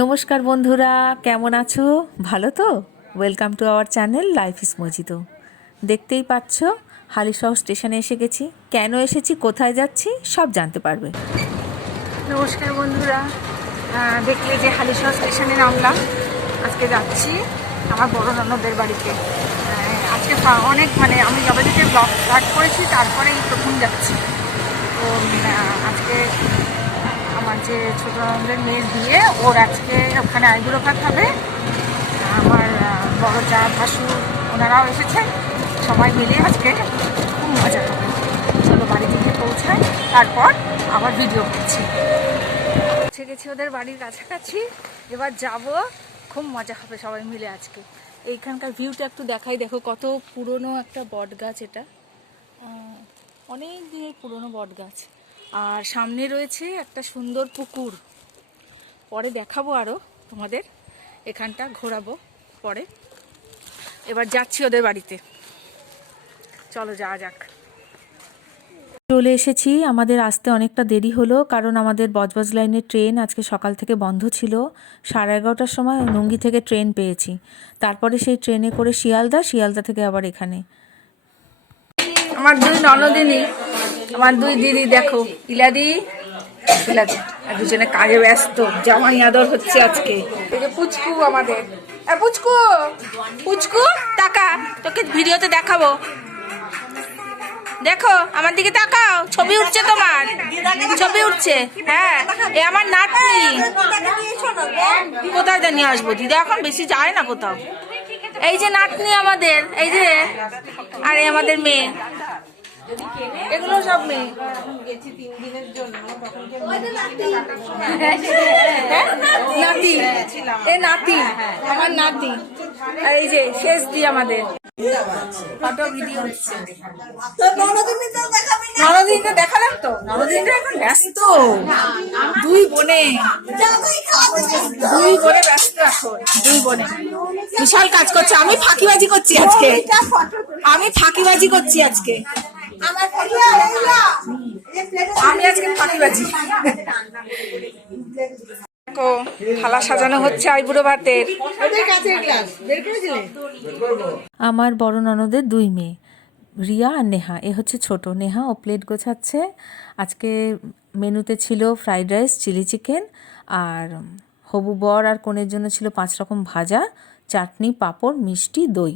নমস্কার বন্ধুরা, কেমন আছো? ভালো তো? Welcome to our channel life is mojito দেখতেই পাচ্ছ হালিশহ স্টেশনে এসে গেছি। কেন এসেছি, কোথায় যাচ্ছি, সব জানতে পারবে। নমস্কার বন্ধুরা। দেখলে যে হালিশহর স্টেশনে নামলাম। আজকে যাচ্ছি আমার বড় ননদের বাড়িতে। আজকে অনেক মানে আমি যবে থেকে ব্লগ স্টার্ট করেছি তারপরে এই প্রথম যাচ্ছি। তো আজকে আমার যে ছোটো ননদের মেয়ের বিয়ে, ওর আজকে ওখানে আইবুড়ো ভাত হবে। আমার বড় যা ভাসু ওনারাও এসেছেন সবাই মিলে আজকে খুব মজা হবে। চলো বাড়ি থেকে পৌঁছায় তারপর আবার ভিডিও করছি। পৌঁছে গেছি ওদের বাড়ির কাছাকাছি। এবার যাব, খুব মজা হবে সবাই মিলে আজকে। এইখানকার ভিউটা একটু দেখাই, দেখো কত পুরনো একটা বট গাছ এটা অনেক দিনের পুরনো বট গাছ আর সামনে রয়েছে একটা সুন্দর পুকুর। পরে দেখাবো আরও তোমাদের। এখানটা ঘোরাবো পরে। এবার যাচ্ছি ওদের বাড়িতে। চলো যাওয়া যাক। চলে এসেছি। আমাদের আসতে অনেকটা দেরি হলো কারণ আমাদের বজবজ লাইনের ট্রেন আজকে সকাল থেকে বন্ধ ছিল। সাড়ে এগারোটার সময় নঙ্গি থেকে ট্রেন পেয়েছি। তারপরে সেই ট্রেনে করে শিয়ালদা শিয়ালদা থেকে আবার এখানে। আমার দুই ননদিনী আমার দুই দিদি দেখো, ইলাদি ইলাদি, আর দুজনে কাজে ব্যস্ত, জামাই আদর হচ্ছে আজকে। পুচকু আমাদের। পুচকু পুচকু টাকা তোকে ভিডিওতে দেখাবো। দেখো, আমার দিকে তাকাও, ছবি উঠছে তোমার, ছবি উঠছে হ্যাঁ এ আমার নাতনি। কোথায় জানি আসব? দিদা এখন বেশি যায় না কোথাও। এই যে নাতনি আমাদের, এই যে, আরে আমাদের মেয়ে। এগুলো সব মেয়ে। হ্যাঁ? নাতি। এ নাতি আমার নাতি। এই যে শেষ দি আমাদের। ফটো ভিডিও নরদিনটা দেখালাম তো। নরদিনটা এখন ব্যস্ত। দুই বোনে। দুই বোনে ব্যস্ত এখন দুই বোনে। বিশাল কাজ করছে। আমি ফাঁকিবাজি করছি আজকে। আমি ফাঁকিবাজি করছি আজকে। সাজানো হচ্ছে আমার বড় ননদের দুই মেয়ে, রিয়া আর নেহা। এ হচ্ছে ছোট। নেহা ও প্লেট গোছাচ্ছে। আজকে মেনুতে ছিল ফ্রাইড রাইস, চিলি চিকেন, আর হবু বর আর কোণের জন্য ছিল পাঁচ রকম ভাজা, চাটনি, পাঁপড়, মিষ্টি, দই।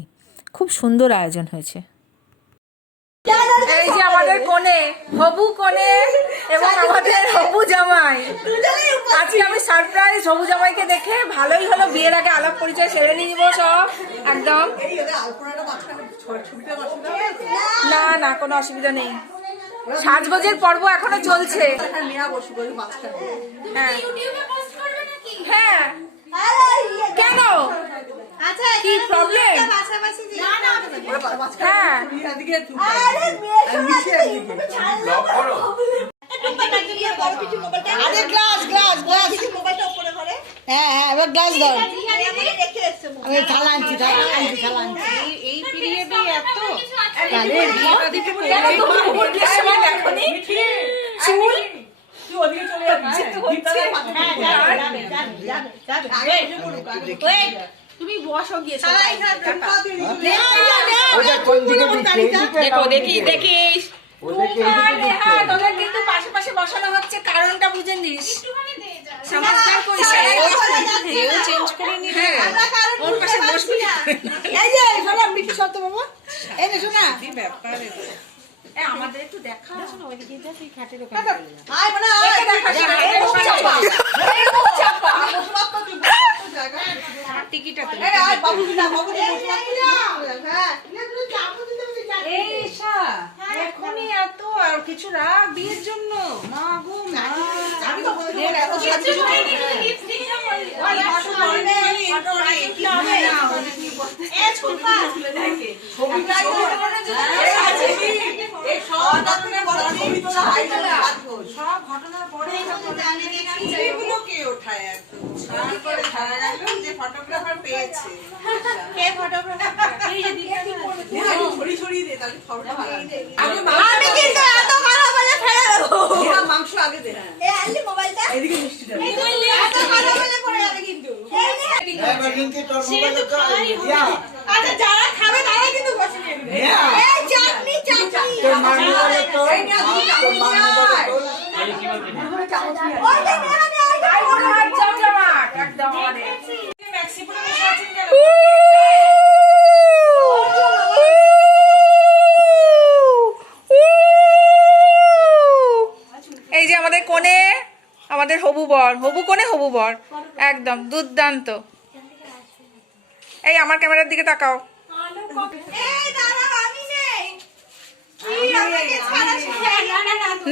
খুব সুন্দর আয়োজন হয়েছে। কোণে হবু কোণে এবং আমাদের হবু জামাই। আজকে আমি সারপ্রাইজ হবু জামাইকে দেখে ভালোই হলো বিয়ের আগে আলাপ পরিচয় সেরে নিব সব একদম। না না কোনো অসুবিধা নেই। সাজগোজের পর্ব এখনও চলছে। হ্যাঁ। হ্যাঁ। কেন? কি প্রবলেম হ্যাঁ। হ্যাঁ হ্যাঁ এবার গ্লাস দাও আমি থালা আনছি থালা আনছি থালা আনছি। এই পিরিয়ডে এত? কেন তুমি উপর তুমি বসো গিয়ে দেখো দেখি দেখিস নেহা, তোদের কিন্তু পাশে পাশে বসানো হচ্ছে কারণটা বুঝে নিস। চেঞ্জ করে নি। হ্যাঁ ওর পাশে বসবি এই যে শোনা মিঠি সত্য বাবা এই যে শোনা এ, আমাদের একটু দেখা আয় মানে আয় একে দেখা শোনা, এই মুখ চাপা। এই মুখ চাপা। টিকিটা এই আয় বাবু না বাবু না হ্যাঁ এই ঈশা এখনই এত আর কিছু রাখ বিয়ের জন্য। মা গো মা। আমি তো বলি এত সাজি সব ঘটনার পরে কে ওঠায় একদম? তারপরে জানা গেল যে ফটোগ্রাফার পেয়েছে। ছড়িয়ে তাহলে খবরটা ভালো আমি কিন্তু এত খারাপ হলে ফেলে দেবো মাংস আগে দে এই আনলি মোবাইলটা? এদিকে মিষ্টিটা এত খারাপ হলে পড়ে যাবে কিন্তু। রিঙ্কি তোর মোবাইলে তো ইয়া। আচ্ছা যারা খাবে তারা কিন্তু বসে নেবে। এই চাটনি চাটনি। তোর মার মোবাইলে তো এই তোর মার মোবাইলে তো ওই ওই যে একদম আমাদের মেক্সিকোতে বসে আছেন কেন? এই যে আমাদের কোণে আমাদের হবু বর হবু কোনে হবু বর একদম, দুর্দান্ত এই, আমার ক্যামেরার দিকে তাকাও?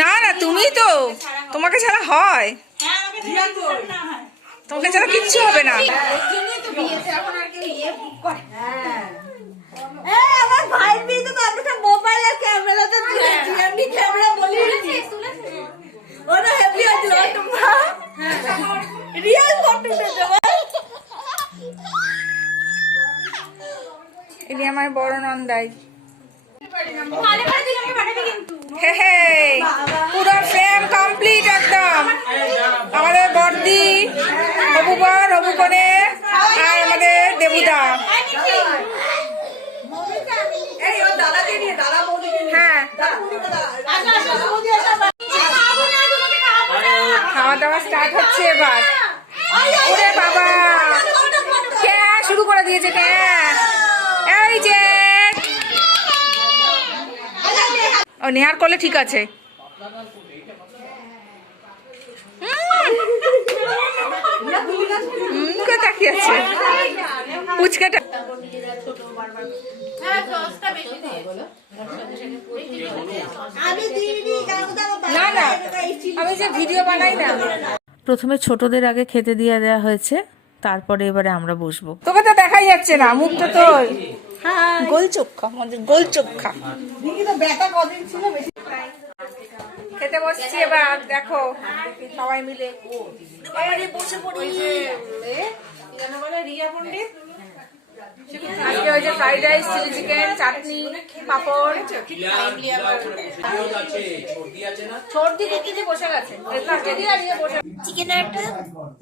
না না, তুমি তো, তোমাকে ছাড়া হয় তোমাকে ছাড়া কিচ্ছু হবে না তো ক্যামেরা বলিনি। ওটা হেভি হয়েছিল, তোমরা। রিয়েল ফটো উঠেছে বল। আমার বড় নন্দাই। পুরো ফ্রেম কমপ্লিট একদম। আমাদের বর্দি হবু বর হবু আর আমাদের দেবুদা। ওর। হ্যাঁ। খাওয়া স্টার্ট হচ্ছে এবার। ওরে বাবা। কে শুরু করে দিয়েছে কে? এই যে। ও নেহার করলে ঠিক আছে। করে তাকিয়ে আছে পুচকাটা আমার না না আমি যে ভিডিও বানাই না। প্রথমে ছোটদের আগে খেতে দিয়ে দেওয়া হয়েছে তারপরে এবারে আমরা বসবো। তোকে তো দেখাই যাচ্ছে না মুখটা তো গোল চোখা আমাদের গোল চোখা তো ব্যথা কদিন ছিল বেশি। খেতে বসছি এবার দেখো। সবাই মিলে। বসে পড়ি। আজকে হয়েছে fried rice chilli chicken chutney papad. ছোট দিকে কি বসে গেছে। লাস্টে দিয়ে আর দিয়ে বসে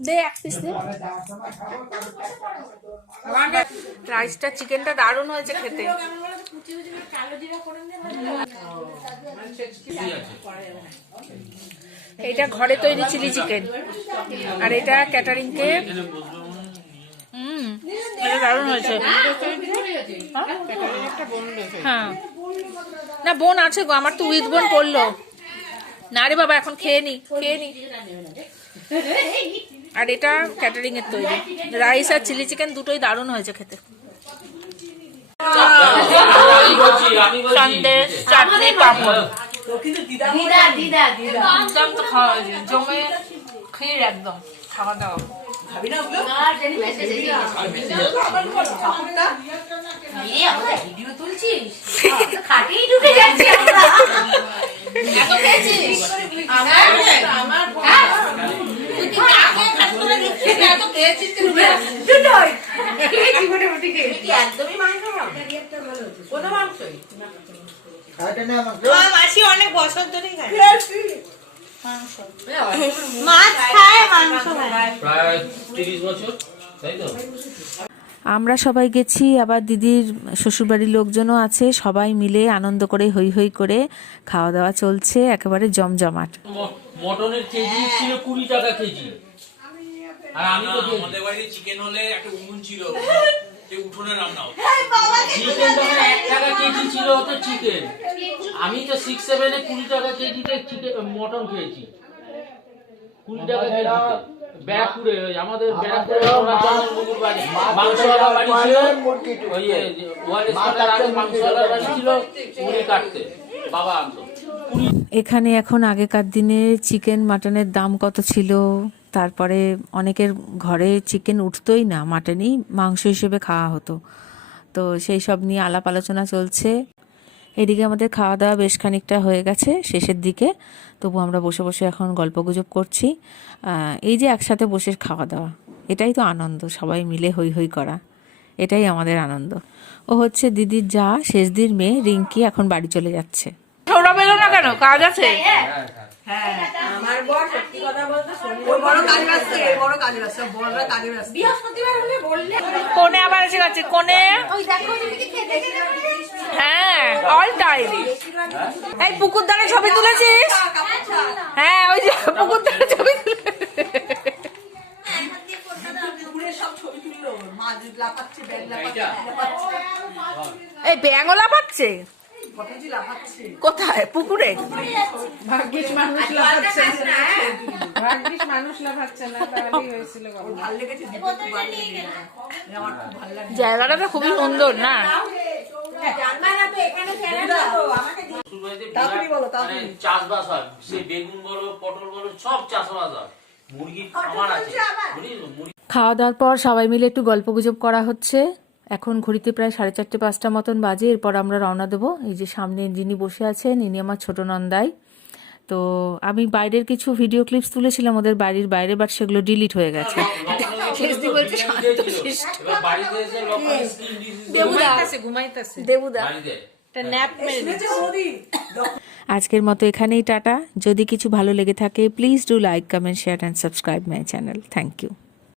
দে এক পিস দে। রাইসটা চিকেনটা দারুণ হয়েছে খেতে। এটা ঘরে তৈরি চিলি চিকেন আর এটা ক্যাটারিং কে এটা দারুণ হয়েছে। হ্যাঁ। না বোন আছে গো আমার তো উইথ বোন পড়ল। না রে বাবা এখন খেয়ে নি খেয়ে নি। আর এটা ক্যাটারিং এর তৈরি। রাইস আর চিলি চিকেন দুটোই দারুণ হয়েছে খেতে। সন্দেশ চাটনি পাপড়। খাওয়া হয়েছে জমে ক্ষীর একদম খাওয়া দাওয়া। ভিডিও তুলছিস? খাটেই ঢুকে যাচ্ছি আমরা। এত খেয়েছিস? আমার আমার এত খাইতে নে আমাকে। মাসি অনেক বছর ধরেই খায়। আমরা সবাই গেছি আবার দিদির শ্বশুরবাড়ির লোকজনও আছে সবাই মিলে আনন্দ করে হই হই করে খাওয়া দাওয়া চলছে একেবারে জমজমাট। মটনের কেজি ছিল কুড়ি টাকা কেজি। আর আমি তো আমাদের বাড়িতে চিকেন হলে একটা উনুন ছিল। যে উঠোনে রান্না চিকেন তখন এক টাকা কেজি ছিল চিকেন আমি তো সিক্স সেভেনে কুড়ি টাকা কেজিতে চিকেন মটন খেয়েছি। কুড়ি টাকা ব্যারাকপুরে আমাদের ব্যারাকপুরে সোনাচন্দ্র বাড়ি। মাংসওয়ালা বাড়ি ছিল ওই যে আগে মাংসওয়ালা বাড়ি ছিল উনি কাটতে বাবা আনতো। এখানে এখন আগেকার দিনে চিকেন মাটনের দাম কত ছিল? তারপরে অনেকের ঘরে চিকেন উঠতোই না মাটনই মাংস হিসেবে খাওয়া হতো। তো সেই সব নিয়ে আলাপ আলোচনা চলছে। এদিকে আমাদের খাওয়া দাওয়া বেশ খানিকটা হয়ে গেছে শেষের দিকে তবু আমরা বসে বসে এখন গল্পগুজব করছি। এই যে একসাথে বসে খাওয়া দাওয়া এটাই তো আনন্দ সবাই মিলে হই হই করা এটাই আমাদের আনন্দ। ও হচ্ছে দিদির যা শেষদির মেয়ে রিঙ্কি এখন বাড়ি চলে যাচ্ছে। সৌরভ এলো না কেন? কাজ আছে? হ্যাঁ। কোনে আবার এসে গেছে কোনে হ্যাঁ অল টাইম এই পুকুর ধারে ছবি তুলেছিস? হ্যাঁ ওই যে পুকুর ধারে ছবি এই ব্যাঙলা পাচ্ছে লাফাচ্ছে? কোথায়? পুকুরে? ভাগ্যিস মানুষ লাফাচ্ছে না। ভাগ্যিস মানুষ লাফাচ্ছে না তাহলেই হয়েছিল লাগে জায়গাটা তো খুবই সুন্দর না। মানে চাষবাস হয়। সে বেগুন বলো পটল বলো সব চাষবাস হয়। মুরগির খামার আছে। বুঝলি তো? মুরগি খাওয়া দাওয়ার পর সবাই মিলে একটু গল্পগুজব করা হচ্ছে। এখন ঘড়িতে প্রায় সাড়ে চারটে পাঁচটা মতন বাজে এরপর আমরা রওনা দেবো। এই যে সামনে যিনি বসে আছেন ইনি আমার ছোট নন্দাই। তো আমি বাইরের কিছু ভিডিও ক্লিপস তুলেছিলাম ওদের বাড়ির বাইরে বাট সেগুলো ডিলিট হয়ে গেছে। আজকের মতো এখানেই টাটা। যদি কিছু ভালো লেগে থাকে please do like comment share and subscribe my channel thank you